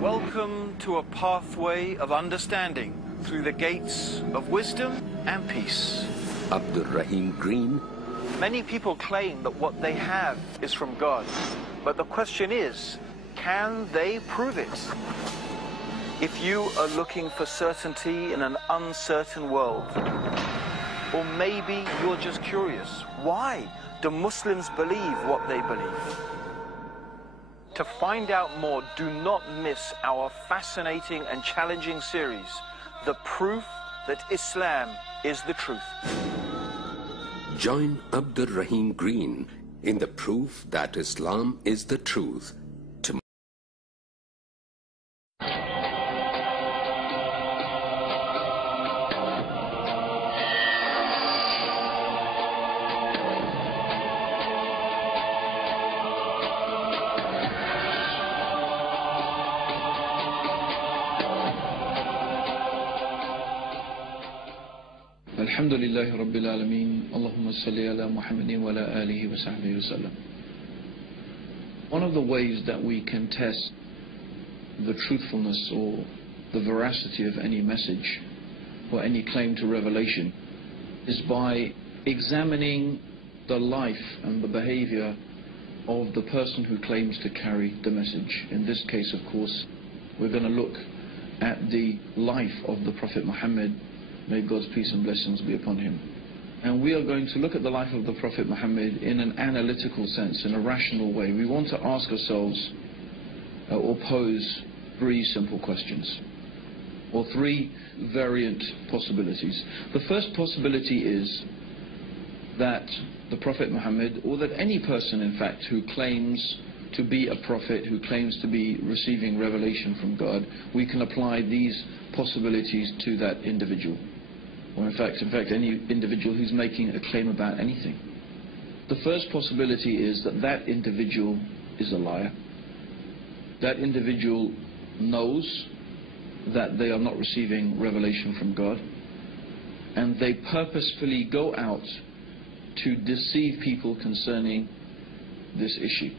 Welcome to a pathway of understanding through the gates of wisdom and peace. Abdur Raheem Green. Many people claim that what they have is from God, but the question is, can they prove it? If you are looking for certainty in an uncertain world, or maybe you're just curious, why do Muslims believe what they believe? To find out more, do not miss our fascinating and challenging series, The Proof That Islam is the Truth. Join Abdur Raheem Green in The Proof That Islam is the Truth. Alhamdulillahi Rabbil Alameen. Allahumma salli ala Muhammadin wa ala alihi wa sahbihi wa sallam. One of the ways that we can test the truthfulness or the veracity of any message or any claim to revelation is by examining the life and the behavior of the person who claims to carry the message. In this case, of course, we're going to look at the life of the Prophet Muhammad. May God's peace and blessings be upon him. And we are going to look at the life of the Prophet Muhammad in an analytical sense, in a rational way. We want to ask ourselves or pose three simple questions, or three variant possibilities. The first possibility is that the Prophet Muhammad, or that any person in fact who claims to be a prophet, who claims to be receiving revelation from God, we can apply these possibilities to that individual. Or in fact, any individual who's making a claim about anything. The first possibility is that that individual is a liar. That individual knows that they are not receiving revelation from God, and they purposefully go out to deceive people concerning this issue.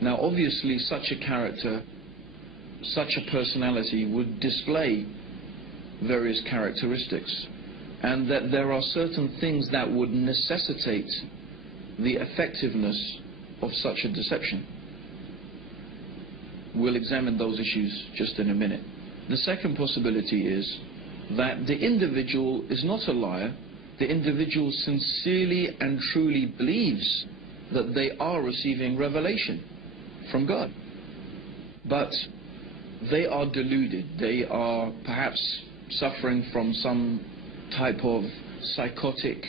Now obviously such a character, such a personality would display various characteristics, and that there are certain things that would necessitate the effectiveness of such a deception. We'll examine those issues just in a minute. The second possibility is that the individual is not a liar. The individual sincerely and truly believes that they are receiving revelation from God, but they are deluded. They are perhaps suffering from some type of psychotic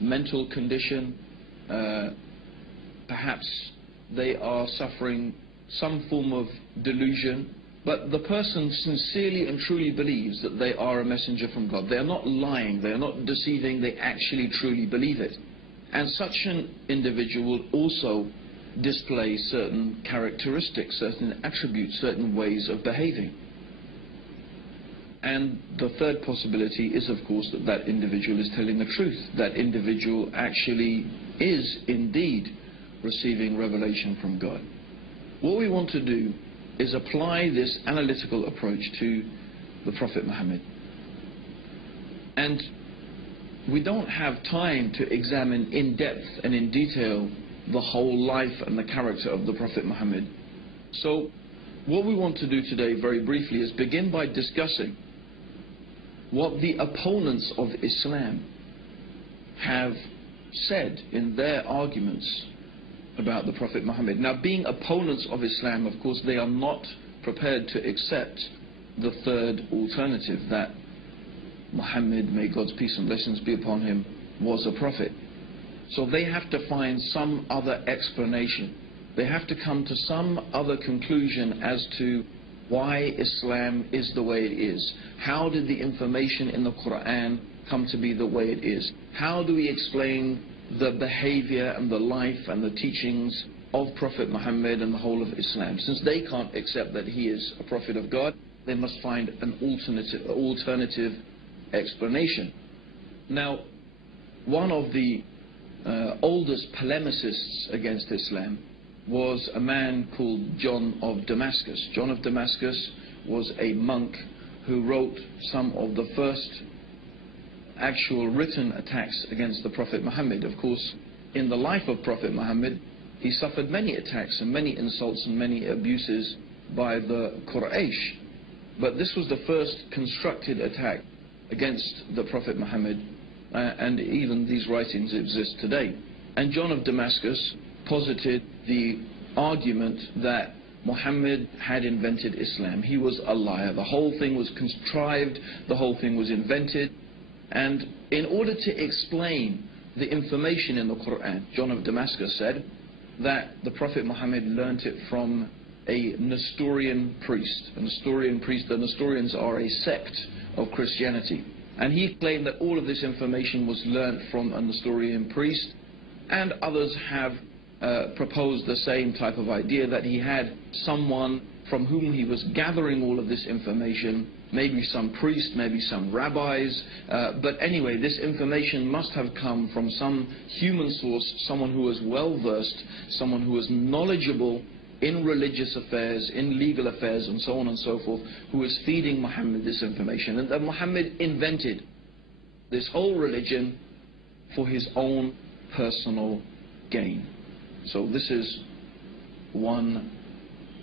mental condition. Perhaps they are suffering some form of delusion, but the person sincerely and truly believes that they are a messenger from God. They are not lying, they are not deceiving, they actually truly believe it. And such an individual will also display certain characteristics, certain attributes, certain ways of behaving. And the third possibility is, of course, that that individual is telling the truth. That individual actually is indeed receiving revelation from God. What we want to do is apply this analytical approach to the Prophet Muhammad. And we don't have time to examine in depth and in detail the whole life and the character of the Prophet Muhammad. So what we want to do today, very briefly, is begin by discussing what the opponents of Islam have said in their arguments about the Prophet Muhammad. Now, being opponents of Islam, of course, they are not prepared to accept the third alternative, that Muhammad, may God's peace and blessings be upon him, was a prophet. So they have to find some other explanation. They have to come to some other conclusion as to why Islam is the way it is. How did the information in the Quran come to be the way it is? How do we explain the behavior and the life and the teachings of Prophet Muhammad and the whole of Islam? Since they can't accept that he is a prophet of God, they must find an alternative explanation. Now, one of the oldest polemicists against Islam was a man called John of Damascus. John of Damascus was a monk who wrote some of the first actual written attacks against the Prophet Muhammad. Of course, in the life of Prophet Muhammad, he suffered many attacks and many insults and many abuses by the Quraysh. But this was the first constructed attack against the Prophet Muhammad, and even these writings exist today. And John of Damascus posited the argument that Muhammad had invented Islam. He was a liar. The whole thing was contrived, the whole thing was invented. And in order to explain the information in the Quran, John of Damascus said that the Prophet Muhammad learnt it from a Nestorian priest. A Nestorian priest, the Nestorians are a sect of Christianity. And he claimed that all of this information was learnt from a Nestorian priest, and others have proposed the same type of idea, that he had someone from whom he was gathering all of this information, maybe some priest, maybe some rabbis, but anyway, this information must have come from some human source, someone who was well versed, someone who was knowledgeable in religious affairs, in legal affairs, and so on and so forth, who was feeding Muhammad this information, and that Muhammad invented this whole religion for his own personal gain. So this is one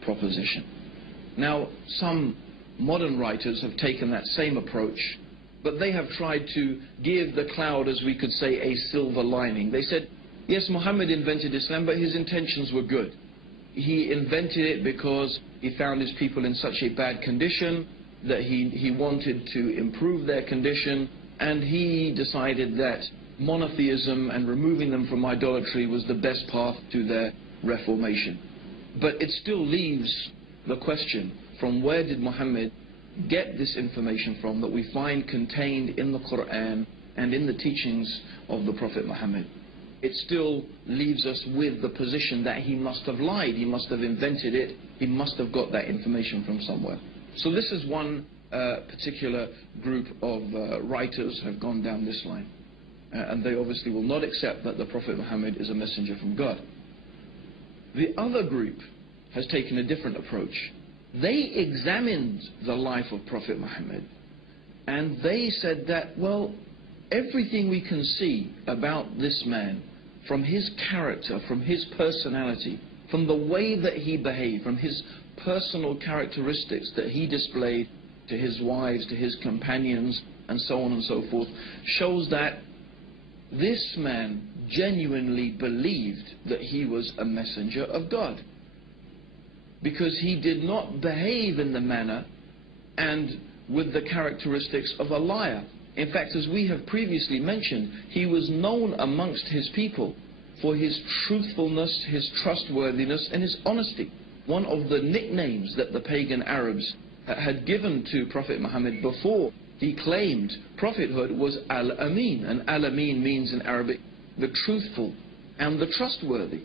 proposition. Now, some modern writers have taken that same approach, but they have tried to give the cloud, as we could say, a silver lining. They said, yes, Muhammad invented Islam, but his intentions were good. He invented it because he found his people in such a bad condition that he wanted to improve their condition, and he decided that monotheism and removing them from idolatry was the best path to their reformation. But it still leaves the question, from where did Muhammad get this information from that we find contained in the Quran and in the teachings of the Prophet Muhammad? It still leaves us with the position that he must have lied, he must have invented it, he must have got that information from somewhere. So this is one particular group of writers have gone down this line. And they obviously will not accept that the Prophet Muhammad is a messenger from God. The other group has taken a different approach. They examined the life of Prophet Muhammad, and they said that, well, everything we can see about this man, from his character, from his personality, from the way that he behaved, from his personal characteristics that he displayed to his wives, to his companions, and so on and so forth, shows that this man genuinely believed that he was a messenger of God, because he did not behave in the manner and with the characteristics of a liar. In fact, as we have previously mentioned, he was known amongst his people for his truthfulness, his trustworthiness, and his honesty. One of the nicknames that the pagan Arabs had given to Prophet Muhammad before he claimed prophethood was Al-Amin, and Al-Amin means in Arabic the truthful and the trustworthy.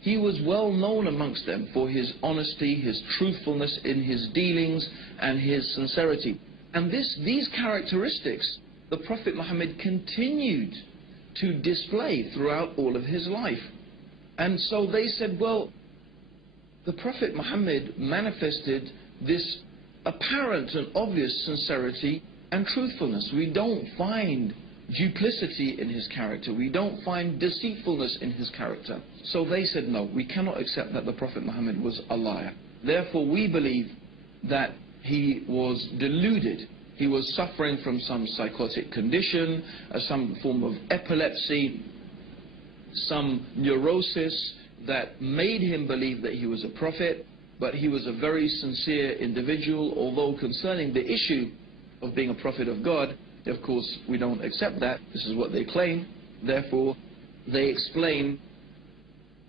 He was well known amongst them for his honesty, his truthfulness in his dealings, and his sincerity. And these characteristics the Prophet Muhammad continued to display throughout all of his life. And so they said, well, the Prophet Muhammad manifested this apparent and obvious sincerity and truthfulness. We don't find duplicity in his character. We don't find deceitfulness in his character. So they said, no, we cannot accept that the Prophet Muhammad was a liar. Therefore, we believe that he was deluded. He was suffering from some psychotic condition, some form of epilepsy, some neurosis that made him believe that he was a prophet. But he was a very sincere individual, although concerning the issue of being a prophet of God, of course, we don't accept that. This is what they claim. Therefore, they explain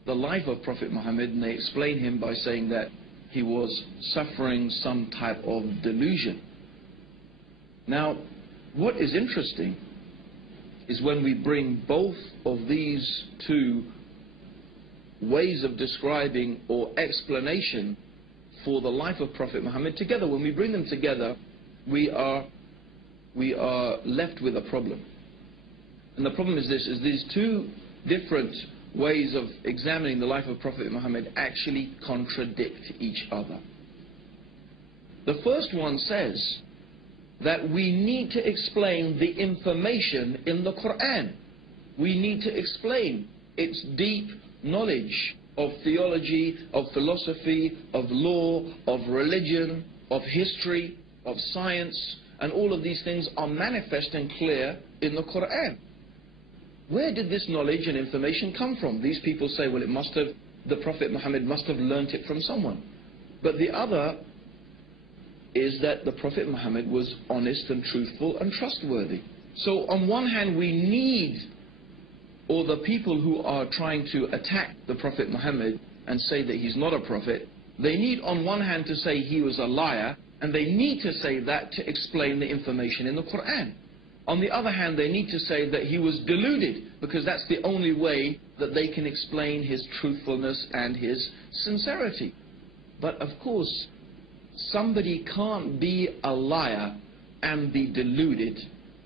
the life of Prophet Muhammad, and they explain him by saying that he was suffering some type of delusion. Now, what is interesting is when we bring both of these two ways of describing or explanation for the life of Prophet Muhammad together, when we bring them together, we are left with a problem. And the problem is this, is these two different ways of examining the life of Prophet Muhammad actually contradict each other. The first one says that we need to explain the information in the Quran. We need to explain its deep knowledge of theology, of philosophy, of law, of religion, of history, of science, and all of these things are manifest and clear in the Quran. Where did this knowledge and information come from? These people say, well, the Prophet Muhammad must have learnt it from someone. But the other is that the Prophet Muhammad was honest and truthful and trustworthy. So on one hand we need, or the people who are trying to attack the Prophet Muhammad and say that he's not a prophet, they need on one hand to say he was a liar, and they need to say that to explain the information in the Quran. On the other hand, they need to say that he was deluded, because that's the only way that they can explain his truthfulness and his sincerity. But of course, somebody can't be a liar and be deluded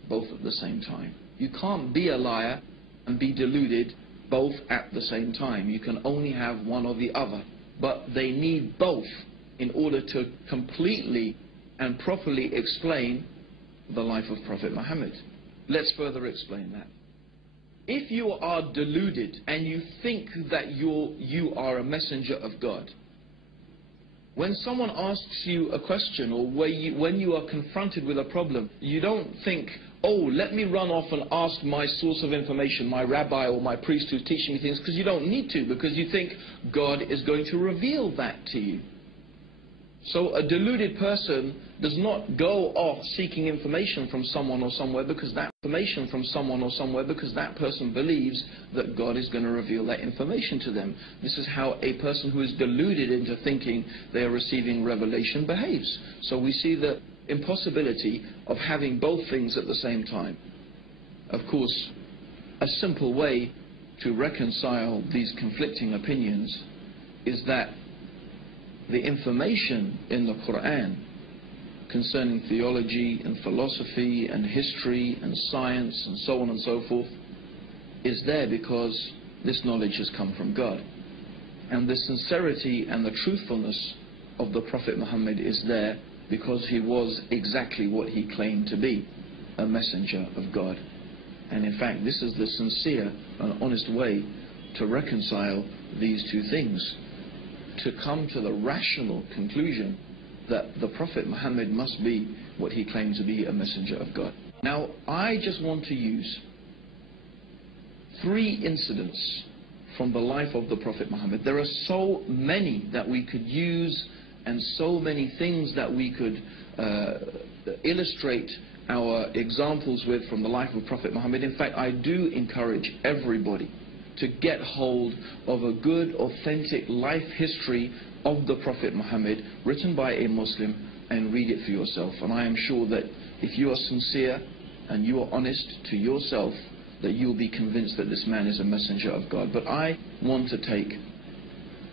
both at the same time. You can't be a liar and be deluded both at the same time. You can only have one or the other. But they need both in order to completely and properly explain the life of Prophet Muhammad. Let's further explain that. If you are deluded and you think that you are a messenger of God, when someone asks you a question, or when you are confronted with a problem, you don't think, oh, let me run off and ask my source of information, my rabbi or my priest who's teaching me things, because you don't need to, because you think God is going to reveal that to you. So a deluded person does not go off seeking information from someone or somewhere because that person believes that God is going to reveal that information to them. This is how a person who is deluded into thinking they are receiving revelation behaves. So we see the impossibility of having both things at the same time. Of course, a simple way to reconcile these conflicting opinions is that the information in the Quran concerning theology and philosophy and history and science and so on and so forth is there because this knowledge has come from God. And the sincerity and the truthfulness of the Prophet Muhammad is there because he was exactly what he claimed to be, a messenger of God. And in fact, this is the sincere and honest way to reconcile these two things, to come to the rational conclusion that the Prophet Muhammad must be what he claimed to be, a messenger of God. Now, I just want to use 3 incidents from the life of the Prophet Muhammad. There are so many that we could use and so many things that we could illustrate our examples with from the life of Prophet Muhammad. In fact, I do encourage everybody to get hold of a good, authentic life history of the Prophet Muhammad written by a Muslim and read it for yourself. And I am sure that if you are sincere and you are honest to yourself, that you'll be convinced that this man is a messenger of God. But I want to take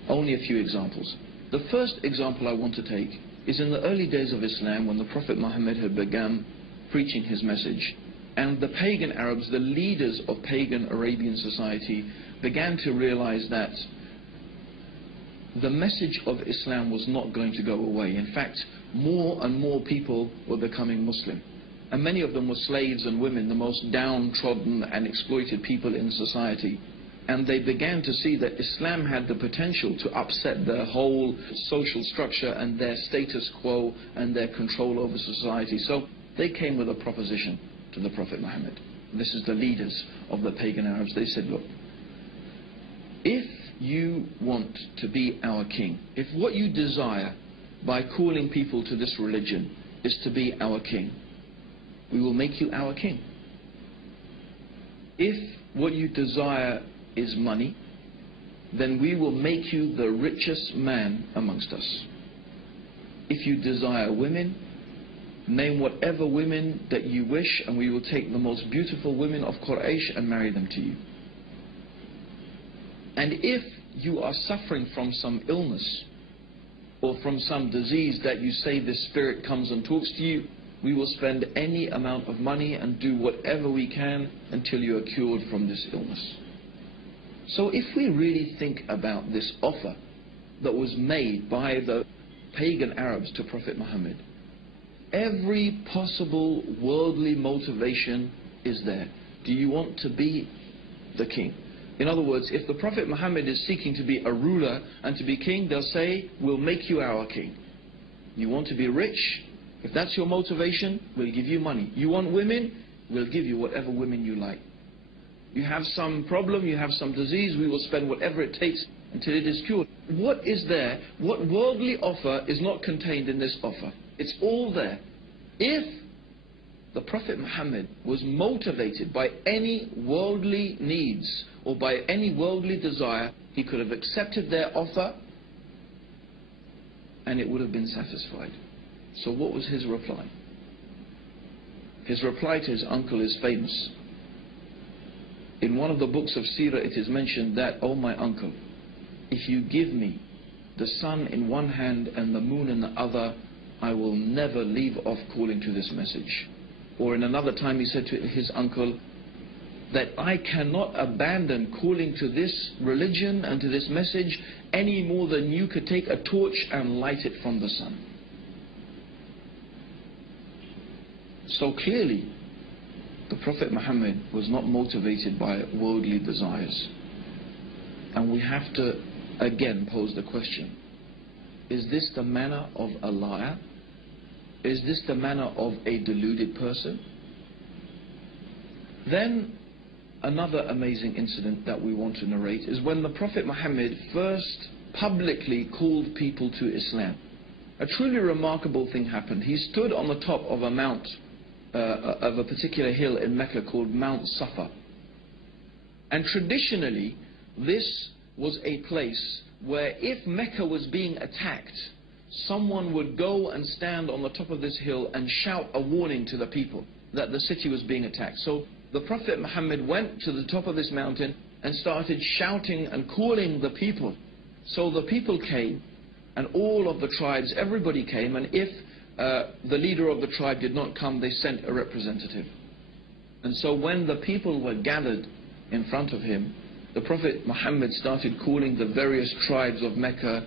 only a few examples. The first example I want to take is in the early days of Islam, when the Prophet Muhammad had begun preaching his message, and the pagan Arabs, the leaders of pagan Arabian society, began to realize that the message of Islam was not going to go away. In fact, more and more people were becoming Muslim. And many of them were slaves and women, the most downtrodden and exploited people in society. And they began to see that Islam had the potential to upset their whole social structure and their status quo and their control over society. So they came with a proposition to the Prophet Muhammad. This is the leaders of the pagan Arabs. They said, look, if you want to be our king, if what you desire by calling people to this religion is to be our king, we will make you our king. If what you desire is money, then we will make you the richest man amongst us. If you desire women, name whatever women that you wish, and we will take the most beautiful women of Quraysh and marry them to you. And if you are suffering from some illness or from some disease that you say this spirit comes and talks to you, we will spend any amount of money and do whatever we can until you are cured from this illness. So if we really think about this offer that was made by the pagan Arabs to Prophet Muhammad, every possible worldly motivation is there. Do you want to be the king? In other words, if the Prophet Muhammad is seeking to be a ruler and to be king, they'll say, we'll make you our king. You want to be rich? If that's your motivation, we'll give you money. You want women? We'll give you whatever women you like. You have some problem, you have some disease, we will spend whatever it takes until it is cured. What is there? What worldly offer is not contained in this offer? It's all there. If the Prophet Muhammad was motivated by any worldly needs or by any worldly desire, he could have accepted their offer and it would have been satisfied. So what was his reply? His reply to his uncle is famous. In one of the books of Seerah it is mentioned that, "Oh my uncle, if you give me the sun in one hand and the moon in the other, I will never leave off calling to this message." Or in another time he said to his uncle that I cannot abandon calling to this religion and to this message any more than you could take a torch and light it from the sun. So clearly the Prophet Muhammad was not motivated by worldly desires. And we have to again pose the question, is this the manner of a liar? Is this the manner of a deluded person? Then another amazing incident that we want to narrate is when the Prophet Muhammad first publicly called people to Islam. A truly remarkable thing happened. He stood on the top of a mount, of a particular hill in Mecca called Mount Safa. And traditionally, this was a place where if Mecca was being attacked, someone would go and stand on the top of this hill and shout a warning to the people that the city was being attacked. So the Prophet Muhammad went to the top of this mountain and started shouting and calling the people. So the people came, and all of the tribes, everybody came, and if the leader of the tribe did not come, they sent a representative. And so when the people were gathered in front of him, the Prophet Muhammad started calling the various tribes of Mecca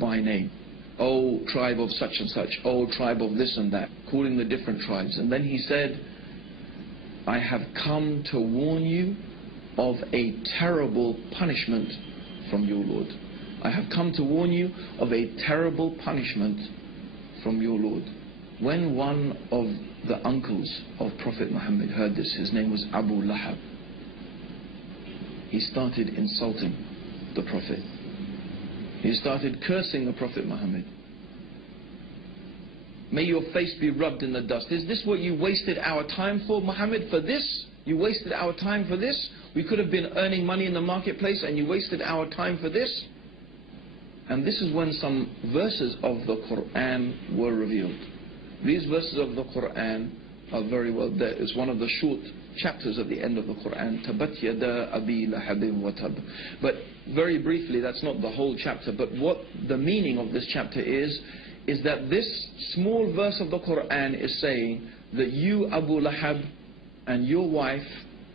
by name. Oh, tribe of such and such, oh, tribe of this and that, calling the different tribes. And then he said, I have come to warn you of a terrible punishment from your Lord. I have come to warn you of a terrible punishment from your Lord. When one of the uncles of Prophet Muhammad heard this, his name was Abu Lahab, he started insulting the Prophet. He started cursing the Prophet Muhammad. May your face be rubbed in the dust. Is this what you wasted our time for, Muhammad? For this? You wasted our time for this? We could have been earning money in the marketplace and you wasted our time for this? And this is when some verses of the Quran were revealed. These verses of the Quran are very well there. It's one of the short chapters at the end of the Quran. Tabat yada abi lahabin wa tab. But very briefly, that's not the whole chapter, but what the meaning of this chapter is that this small verse of the Quran is saying that you, Abu Lahab, and your wife,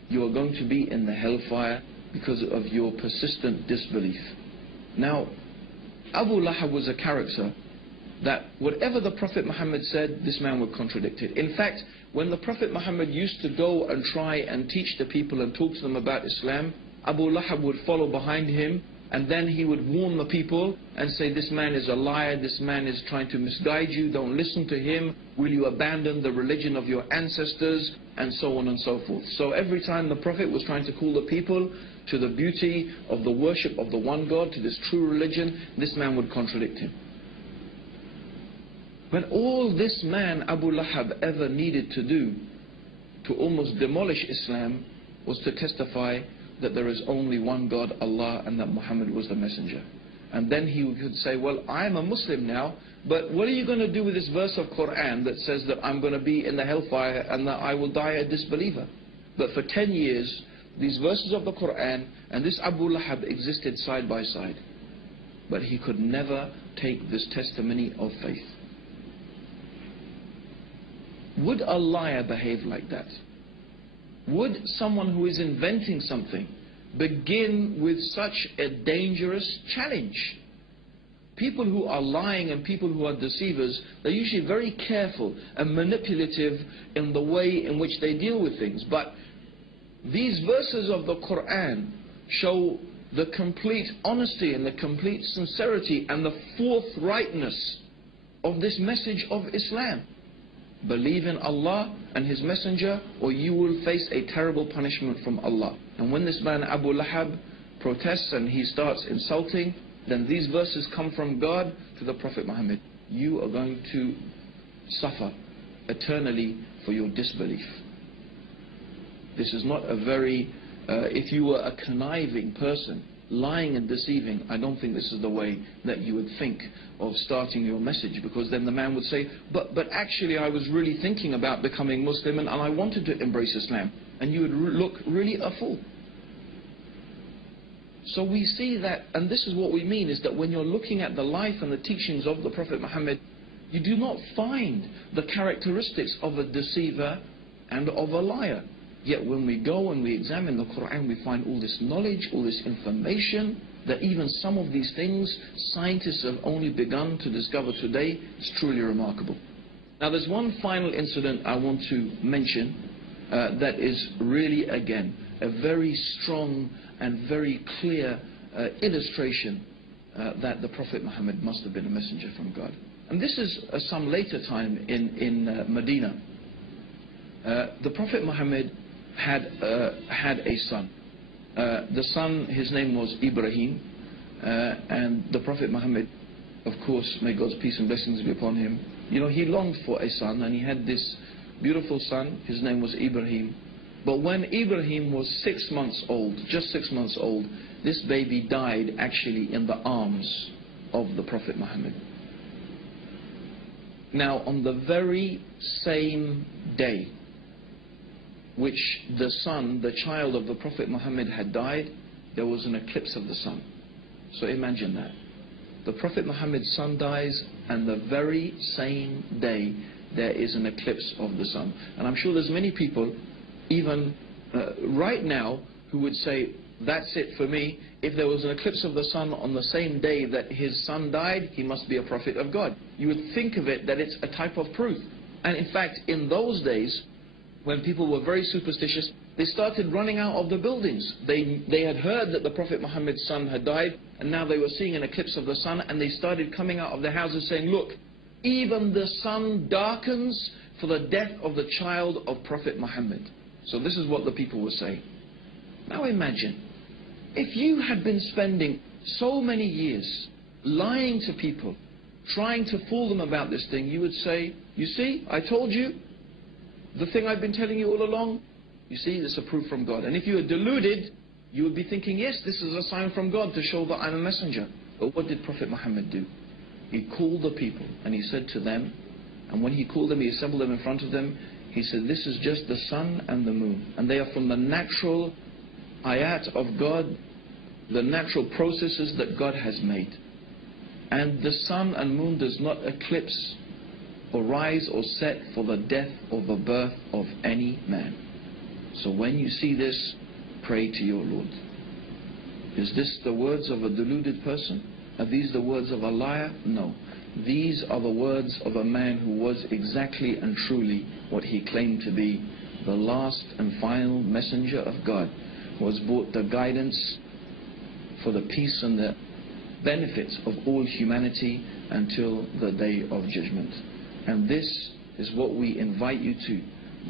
you are going to be in the hellfire because of your persistent disbelief. Now, Abu Lahab was a character that whatever the Prophet Muhammad said, this man would contradict it. In fact, when the Prophet Muhammad used to go and try and teach the people and talk to them about Islam, Abu Lahab would follow behind him, and then he would warn the people and say, this man is a liar, this man is trying to misguide you, don't listen to him, will you abandon the religion of your ancestors, and so on and so forth. So every time the Prophet was trying to call the people to the beauty of the worship of the one God, to this true religion, this man would contradict him. When all this man, Abu Lahab, ever needed to do to almost demolish Islam was to testify that there is only one God, Allah, and that Muhammad was the messenger. And then he could say, well, I'm a Muslim now, but what are you going to do with this verse of Quran that says that I'm going to be in the hellfire and that I will die a disbeliever? But for 10 years, these verses of the Quran and this Abu Lahab existed side by side. But he could never take this testimony of faith. Would a liar behave like that? Would someone who is inventing something begin with such a dangerous challenge. People who are lying and people who are deceivers, they're usually very careful and manipulative in the way in which they deal with things. But these verses of the Quran show the complete honesty and the complete sincerity and the forthrightness of this message of Islam. Believe in Allah and His Messenger, or you will face a terrible punishment from Allah. And when this man Abu Lahab protests and he starts insulting, then these verses come from God to the Prophet Muhammad. You are going to suffer eternally for your disbelief. This is not a very, if you were a conniving person, lying and deceiving, I don't think this is the way that you would think of starting your message, because then the man would say, but actually I was really thinking about becoming Muslim and I wanted to embrace Islam. And you would look really a fool. So we see that, and this is what we mean, is that when you're looking at the life and the teachings of the Prophet Muhammad, you do not find the characteristics of a deceiver and of a liar. Yet when we go and we examine the Quran, we find all this knowledge, all this information, that even some of these things scientists have only begun to discover today. It's truly remarkable. Now there's one final incident I want to mention that is really, again, a very strong and very clear illustration that the Prophet Muhammad must have been a messenger from God. And this is some later time in Medina. The Prophet Muhammad had a son. The son, his name was Ibrahim, and the Prophet Muhammad, of course, may God's peace and blessings be upon him, you know, he longed for a son, and he had this beautiful son. His name was Ibrahim. But when Ibrahim was 6 months old, just 6 months old, this baby died actually in the arms of the Prophet Muhammad. Now, on the very same day which the son, the child of the Prophet Muhammad had died, there was an eclipse of the sun. So imagine that. The Prophet Muhammad's son dies, and the very same day there is an eclipse of the sun. And I'm sure there's many people, even right now, who would say, that's it for me. If there was an eclipse of the sun on the same day that his son died, he must be a prophet of God. You would think of it that it's a type of proof. And in fact, in those days, when people were very superstitious, they started running out of the buildings. They had heard that the Prophet Muhammad's son had died, and now they were seeing an eclipse of the sun, and they started coming out of their houses saying, look, even the sun darkens for the death of the child of Prophet Muhammad. So this is what the people were saying. Now imagine, if you had been spending so many years lying to people, trying to fool them about this thing, you would say, you see, I told you, the thing I've been telling you all along, you see, it's a proof from God. And if you were deluded, you would be thinking, yes, this is a sign from God to show that I'm a messenger. But what did Prophet Muhammad do? He called the people and he said to them, and when he called them, he assembled them in front of them, he said, this is just the sun and the moon. And they are from the natural ayat of God, the natural processes that God has made. And the sun and moon does not eclipse or rise or set for the death or the birth of any man. So when you see this, pray to your Lord. Is this the words of a deluded person? Are these the words of a liar? No. These are the words of a man who was exactly and truly what he claimed to be, the last and final messenger of God, who has brought the guidance for the peace and the benefits of all humanity until the day of judgment. And this is what we invite you to,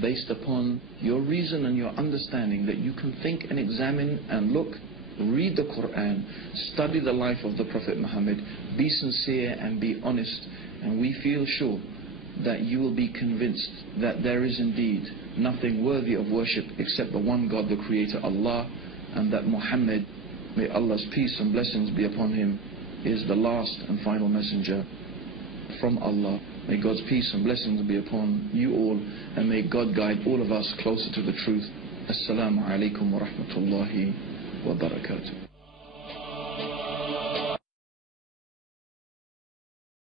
based upon your reason and your understanding, that you can think and examine and look, read the Quran, study the life of the Prophet Muhammad, be sincere and be honest, and we feel sure that you will be convinced that there is indeed nothing worthy of worship except the one God, the Creator, Allah, and that Muhammad, may Allah's peace and blessings be upon him, is the last and final messenger from Allah. May God's peace and blessings be upon you all, and may God guide all of us closer to the truth. Assalamu alaikum wa rahmatullahi wa barakatuh.